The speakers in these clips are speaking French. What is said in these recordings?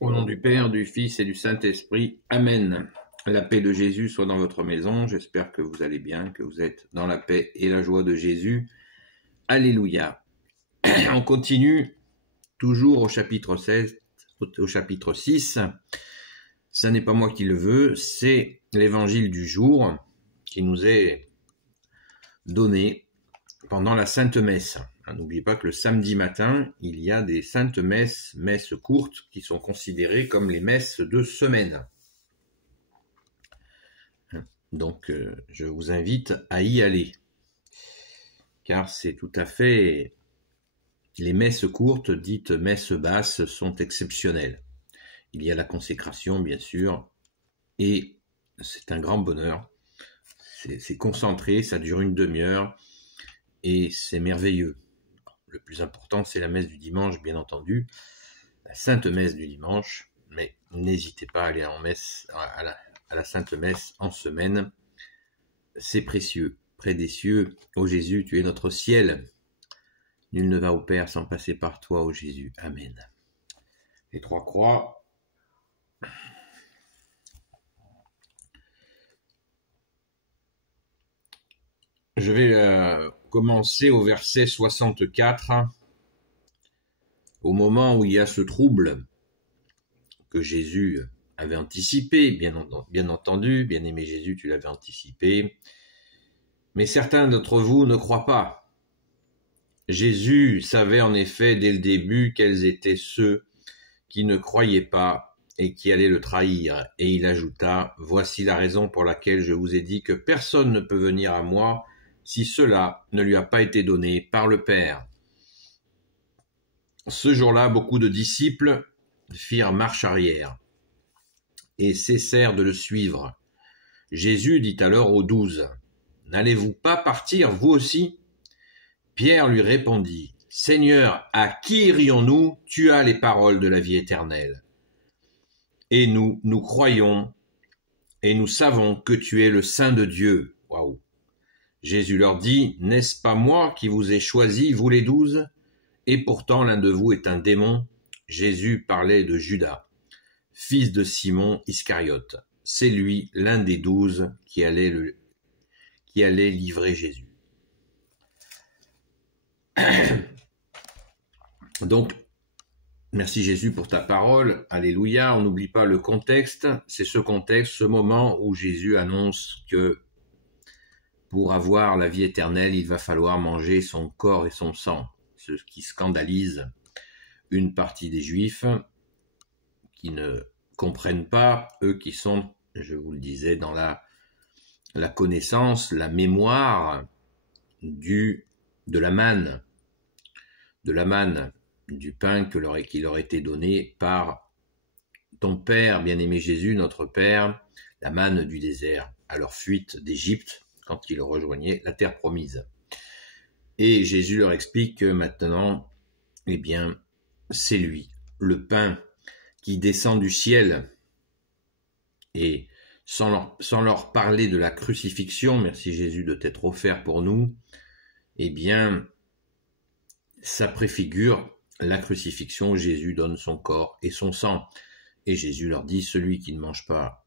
Au nom du Père, du Fils et du Saint-Esprit. Amen. La paix de Jésus soit dans votre maison. J'espère que vous allez bien, que vous êtes dans la paix et la joie de Jésus. Alléluia. On continue toujours au chapitre 16, au chapitre 6. Ce n'est pas moi qui le veux, c'est l'évangile du jour qui nous est donné pendant la Sainte Messe. N'oubliez pas que le samedi matin, il y a des saintes messes, messes courtes, qui sont considérées comme les messes de semaine. Donc, je vous invite à y aller, car c'est tout à fait... Les messes courtes, dites messes basses, sont exceptionnelles. Il y a la consécration, bien sûr, et c'est un grand bonheur. C'est concentré, ça dure une demi-heure, et c'est merveilleux. Le plus important, c'est la messe du dimanche, bien entendu, la sainte messe du dimanche, mais n'hésitez pas à aller en messe, à la sainte messe en semaine. C'est précieux, près des cieux. Ô Jésus, tu es notre ciel. Nul ne va au Père sans passer par toi, ô Jésus. Amen. Les trois croix. Je vais commencer au verset 64, au moment où il y a ce trouble que Jésus avait anticipé, bien entendu, bien-aimé Jésus, tu l'avais anticipé, mais certains d'entre vous ne croient pas. Jésus savait en effet dès le début quels étaient ceux qui ne croyaient pas et qui allaient le trahir, et il ajouta, « Voici la raison pour laquelle je vous ai dit que personne ne peut venir à moi si cela ne lui a pas été donné par le Père. » Ce jour-là, beaucoup de disciples firent marche arrière et cessèrent de le suivre. Jésus dit alors aux 12, « N'allez-vous pas partir, vous aussi ?» Pierre lui répondit, « Seigneur, à qui irions-nous? Tu as les paroles de la vie éternelle. Et nous croyons et nous savons que tu es le Saint de Dieu. » Waouh! Jésus leur dit, « N'est-ce pas moi qui vous ai choisis, vous les 12? Et pourtant l'un de vous est un démon. » Jésus parlait de Judas, fils de Simon Iscariote. C'est lui, l'un des 12, qui allait livrer Jésus. Donc, merci Jésus pour ta parole. Alléluia. On n'oublie pas le contexte. C'est ce contexte, ce moment où Jésus annonce que pour avoir la vie éternelle, il va falloir manger son corps et son sang. Ce qui scandalise une partie des Juifs qui ne comprennent pas, eux qui sont, je vous le disais, dans la connaissance, la mémoire de la manne, du pain qui leur a été donné par ton Père, bien-aimé Jésus, notre Père, la manne du désert, à leur fuite d'Égypte, quand ils rejoignaient la terre promise. Et Jésus leur explique que maintenant, eh bien, c'est lui, le pain qui descend du ciel. Et sans leur parler de la crucifixion, merci Jésus de t'être offert pour nous, eh bien, ça préfigure la crucifixion. Jésus donne son corps et son sang. Et Jésus leur dit, celui qui ne mange pas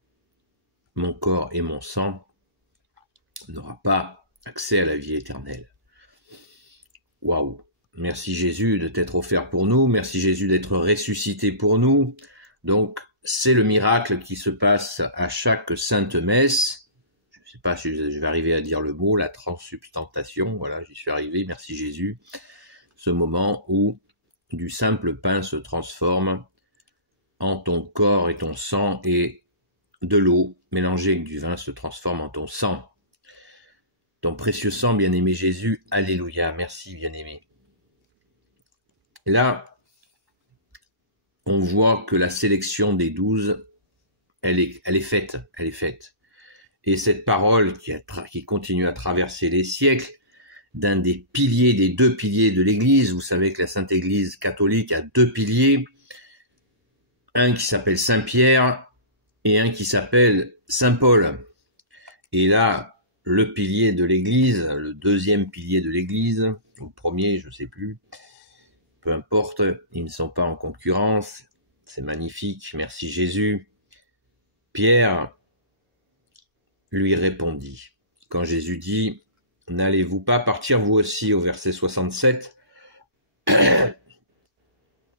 mon corps et mon sang n'aura pas accès à la vie éternelle. Waouh! Merci Jésus de t'être offert pour nous. Merci Jésus d'être ressuscité pour nous. Donc, c'est le miracle qui se passe à chaque sainte messe. Je ne sais pas si je vais arriver à dire le mot, la transsubstantation. Voilà, j'y suis arrivé. Merci Jésus. Ce moment où du simple pain se transforme en ton corps et ton sang, et de l'eau mélangée avec du vin se transforme en ton sang. Ton précieux sang, bien-aimé Jésus, alléluia, merci bien-aimé. Là, on voit que la sélection des 12, elle est faite. Et cette parole qui continue à traverser les siècles, d'un des piliers, des 2 piliers de l'Église, vous savez que la Sainte Église catholique a 2 piliers, un qui s'appelle Saint-Pierre et un qui s'appelle Saint-Paul. Et là, le pilier de l'Église, le 2e pilier de l'Église, ou le premier, je ne sais plus, peu importe, ils ne sont pas en concurrence, C'est magnifique. Merci Jésus. Pierre lui répondit. Quand Jésus dit « N'allez-vous pas partir vous aussi » au verset 67,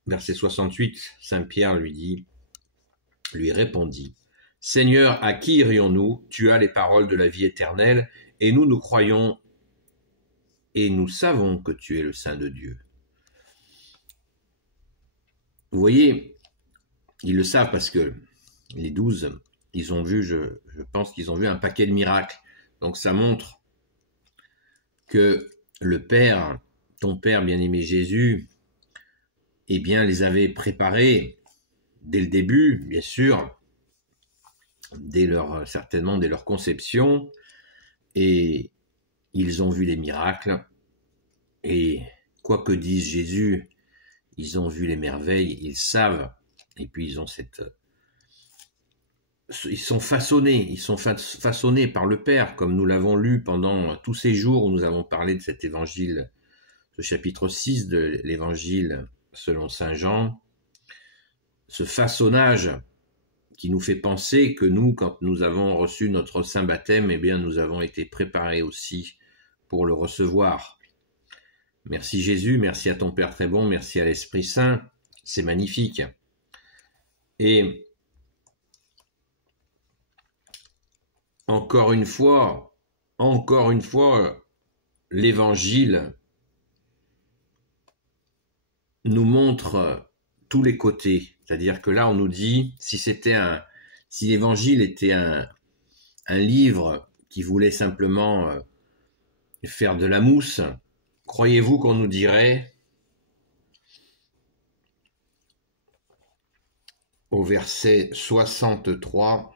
verset 68, Saint Pierre lui répondit « Seigneur, à qui irions-nous? Tu as les paroles de la vie éternelle, et nous croyons et nous savons que tu es le Saint de Dieu. » Vous voyez, ils le savent parce que les 12, ils ont vu, je pense qu'ils ont vu un paquet de miracles. Donc ça montre que le Père, ton Père bien-aimé Jésus, eh bien, les avait préparés dès le début, bien sûr, certainement dès leur conception, et ils ont vu les miracles, et quoi que dise Jésus, ils ont vu les merveilles, ils savent, et puis ils sont façonnés par le Père, comme nous l'avons lu pendant tous ces jours où nous avons parlé de cet évangile, ce chapitre 6 de l'évangile selon saint Jean, ce façonnage qui nous fait penser que nous, quand nous avons reçu notre saint baptême, eh bien nous avons été préparés aussi pour le recevoir. Merci Jésus, merci à ton Père très bon, merci à l'Esprit Saint, c'est magnifique. Et encore une fois, l'Évangile nous montre tous les côtés. C'est-à-dire que là, on nous dit, si l'Évangile était un livre qui voulait simplement faire de la mousse, croyez-vous qu'on nous dirait, au verset 63,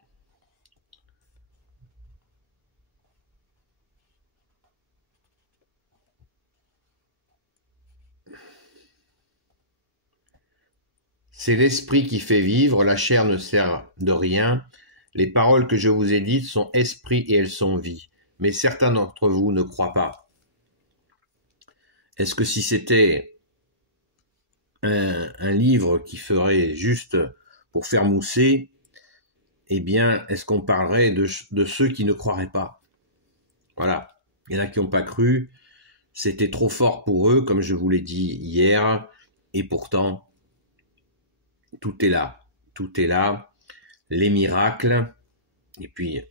c'est l'esprit qui fait vivre, la chair ne sert de rien. Les paroles que je vous ai dites sont esprit et elles sont vie. Mais certains d'entre vous ne croient pas. Est-ce que si c'était un livre qui ferait juste pour faire mousser, eh bien, est-ce qu'on parlerait de ceux qui ne croiraient pas? Voilà. Il y en a qui n'ont pas cru. C'était trop fort pour eux, comme je vous l'ai dit hier. Et pourtant, tout est là. Tout est là. Les miracles. Et puis,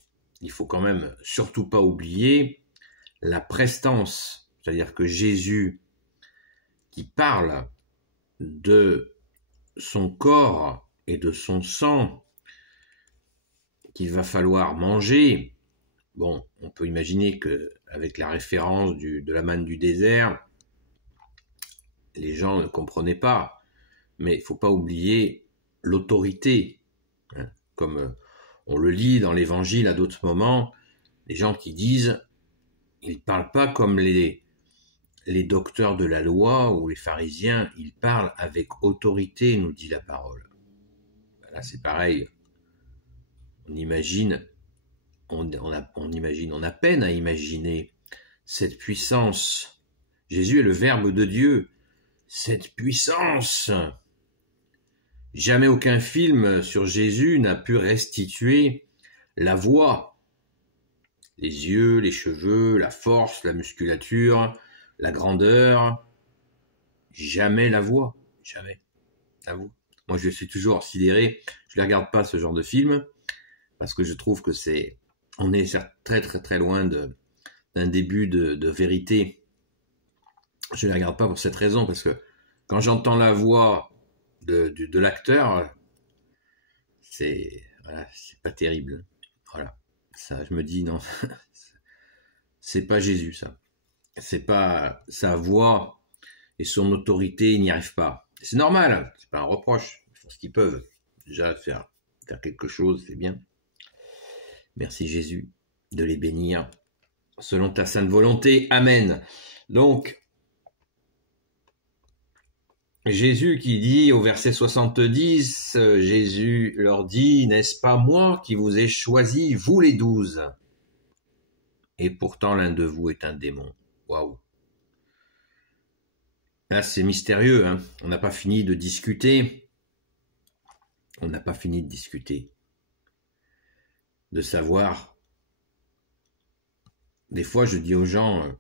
il faut quand même surtout pas oublier la prestance. C'est-à-dire que Jésus, qui parle de son corps et de son sang qu'il va falloir manger. Bon, on peut imaginer que avec la référence de la manne du désert, les gens ne comprenaient pas. Mais il ne faut pas oublier l'autorité. Hein, comme on le lit dans l'Évangile à d'autres moments, les gens qui disent, ils ne parlent pas comme les docteurs de la loi ou les pharisiens, ils parlent avec autorité, nous dit la parole. Là, c'est pareil. On a peine à imaginer cette puissance. Jésus est le Verbe de Dieu. Cette puissance. Jamais aucun film sur Jésus n'a pu restituer la voix, les yeux, les cheveux, la force, la musculature, la grandeur. Jamais la voix. Jamais. À vous. Moi, je suis toujours sidéré. Je ne regarde pas ce genre de film parce que je trouve que on est très très très loin d'un début de vérité. Je ne la regarde pas pour cette raison, parce que quand j'entends la voix de l'acteur, c'est pas terrible. Voilà, ça, je me dis non, c'est pas Jésus, ça. C'est pas sa voix et son autorité, il n'y arrive pas. C'est normal, c'est pas un reproche. Ils font ce qu'ils peuvent. Déjà faire quelque chose, c'est bien. Merci Jésus de les bénir selon ta sainte volonté. Amen. Donc, Jésus qui dit au verset 70, Jésus leur dit, n'est-ce pas moi qui vous ai choisi, vous les 12? Et pourtant l'un de vous est un démon. Waouh. Là c'est mystérieux, hein. On n'a pas fini de discuter. on n'a pas fini de discuter, de savoir. Des fois, je dis aux gens,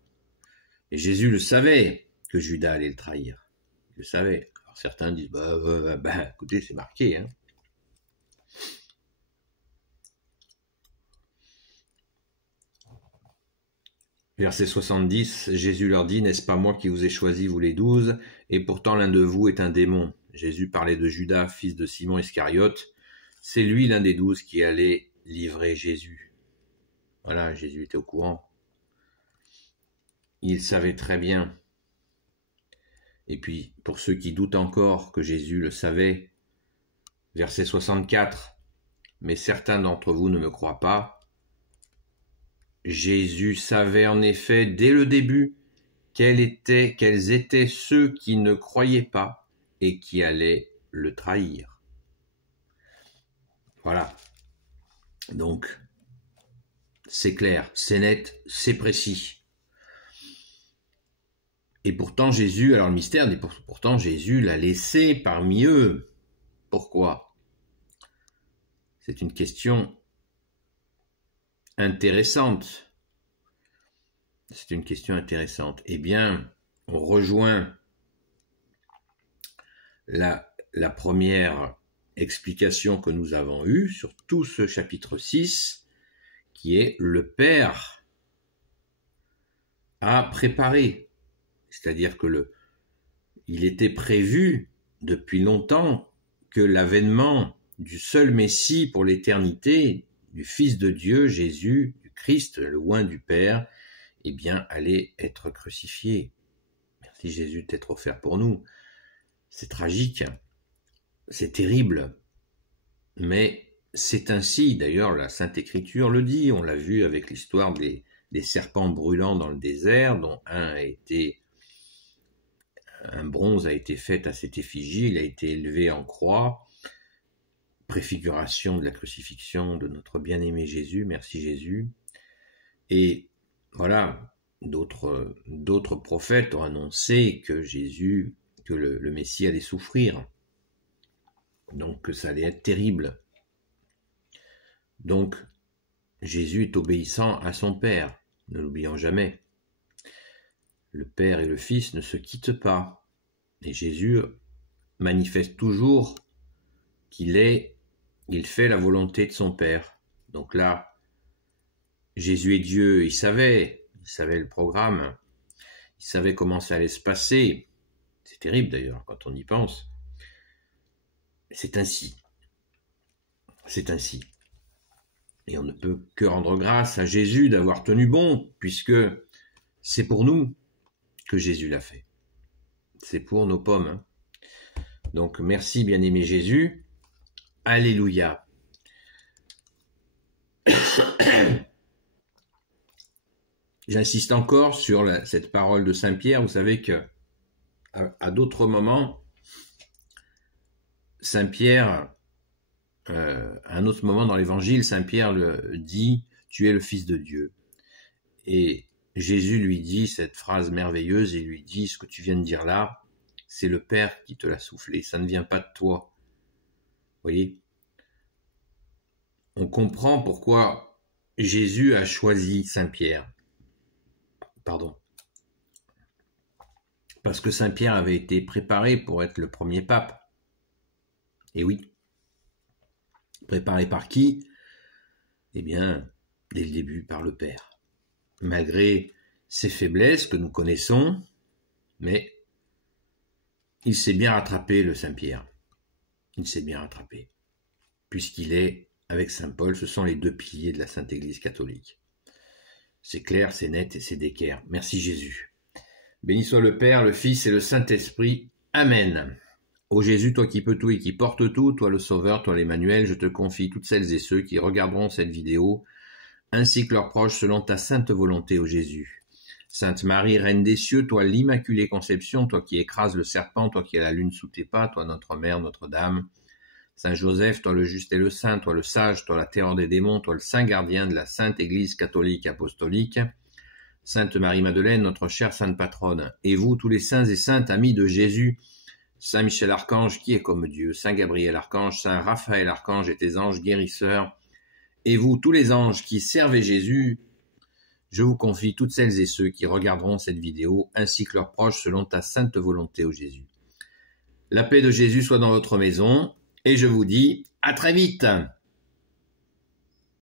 et Jésus le savait que Judas allait le trahir. Il le savait. Alors certains disent, écoutez, c'est marqué. Hein. Verset 70, Jésus leur dit, n'est-ce pas moi qui vous ai choisi, vous les 12, et pourtant l'un de vous est un démon. Jésus parlait de Judas, fils de Simon Iscariote. C'est lui l'un des 12 qui allait livrer Jésus. Voilà, Jésus était au courant. Il savait très bien. Et puis, pour ceux qui doutent encore que Jésus le savait, verset 64, mais certains d'entre vous ne me croient pas. Jésus savait en effet dès le début quels étaient ceux qui ne croyaient pas et qui allaient le trahir. Voilà. Donc, c'est clair, c'est net, c'est précis. Et pourtant Jésus, alors le mystère, pourtant Jésus l'a laissé parmi eux. Pourquoi ? C'est une question intéressante. C'est une question intéressante. Eh bien, on rejoint la première explication que nous avons eue sur tout ce chapitre 6, qui est le Père a préparé. C'est-à-dire que il était prévu depuis longtemps que l'avènement du seul Messie pour l'éternité, du Fils de Dieu, Jésus, du Christ, le oint du Père, eh bien, allait être crucifié. Merci Jésus d'être offert pour nous. C'est tragique, c'est terrible, mais c'est ainsi. D'ailleurs, la Sainte Écriture le dit, on l'a vu avec l'histoire des serpents brûlants dans le désert, dont un bronze a été fait à cette effigie, il a été élevé en croix, préfiguration de la crucifixion de notre bien-aimé Jésus, merci Jésus. Et voilà, d'autres prophètes ont annoncé que le Messie allait souffrir, donc que ça allait être terrible. Donc, Jésus est obéissant à son Père, ne l'oublions jamais. Le Père et le Fils ne se quittent pas. Et Jésus manifeste toujours qu'il fait la volonté de son Père. Donc là, Jésus est Dieu, il savait le programme, il savait comment ça allait se passer. C'est terrible d'ailleurs quand on y pense. C'est ainsi. C'est ainsi. Et on ne peut que rendre grâce à Jésus d'avoir tenu bon, puisque c'est pour nous que Jésus l'a fait. C'est pour nos pommes. Hein. Donc merci bien-aimé Jésus. Alléluia. J'insiste encore sur cette parole de Saint Pierre. Vous savez que à d'autres moments, Saint Pierre, à un autre moment dans l'Évangile, Saint Pierre le dit, tu es le Fils de Dieu. Et Jésus lui dit cette phrase merveilleuse, il lui dit, ce que tu viens de dire là, c'est le Père qui te l'a soufflé, ça ne vient pas de toi. Vous voyez ? On comprend pourquoi Jésus a choisi Saint Pierre. Pardon. Parce que Saint Pierre avait été préparé pour être le premier pape. Et oui. Préparé par qui ? Eh bien, dès le début, par le Père. Malgré ses faiblesses que nous connaissons, mais il s'est bien rattrapé, le Saint-Pierre. Il s'est bien rattrapé. Puisqu'il est, avec Saint Paul, ce sont les deux piliers de la Sainte Église catholique. C'est clair, c'est net et c'est d'équerre. Merci Jésus. Béni soit le Père, le Fils et le Saint-Esprit. Amen. Ô Jésus, toi qui peux tout et qui portes tout, toi le Sauveur, toi l'Emmanuel, je te confie toutes celles et ceux qui regarderont cette vidéo, ainsi que leurs proches selon ta sainte volonté, ô Jésus. Sainte Marie, Reine des cieux, toi l'Immaculée Conception, toi qui écrases le serpent, toi qui as la lune sous tes pas, toi notre Mère, Notre-Dame. Saint Joseph, toi le juste et le saint, toi le sage, toi la terreur des démons, toi le saint gardien de la Sainte Église catholique apostolique. Sainte Marie-Madeleine, notre chère sainte patronne, et vous tous les saints et saintes amis de Jésus, Saint Michel Archange qui est comme Dieu, Saint Gabriel Archange, Saint Raphaël Archange et tes anges guérisseurs, et vous tous les anges qui servez Jésus, je vous confie toutes celles et ceux qui regarderont cette vidéo, ainsi que leurs proches selon ta sainte volonté, ô Jésus. La paix de Jésus soit dans votre maison, et je vous dis à très vite.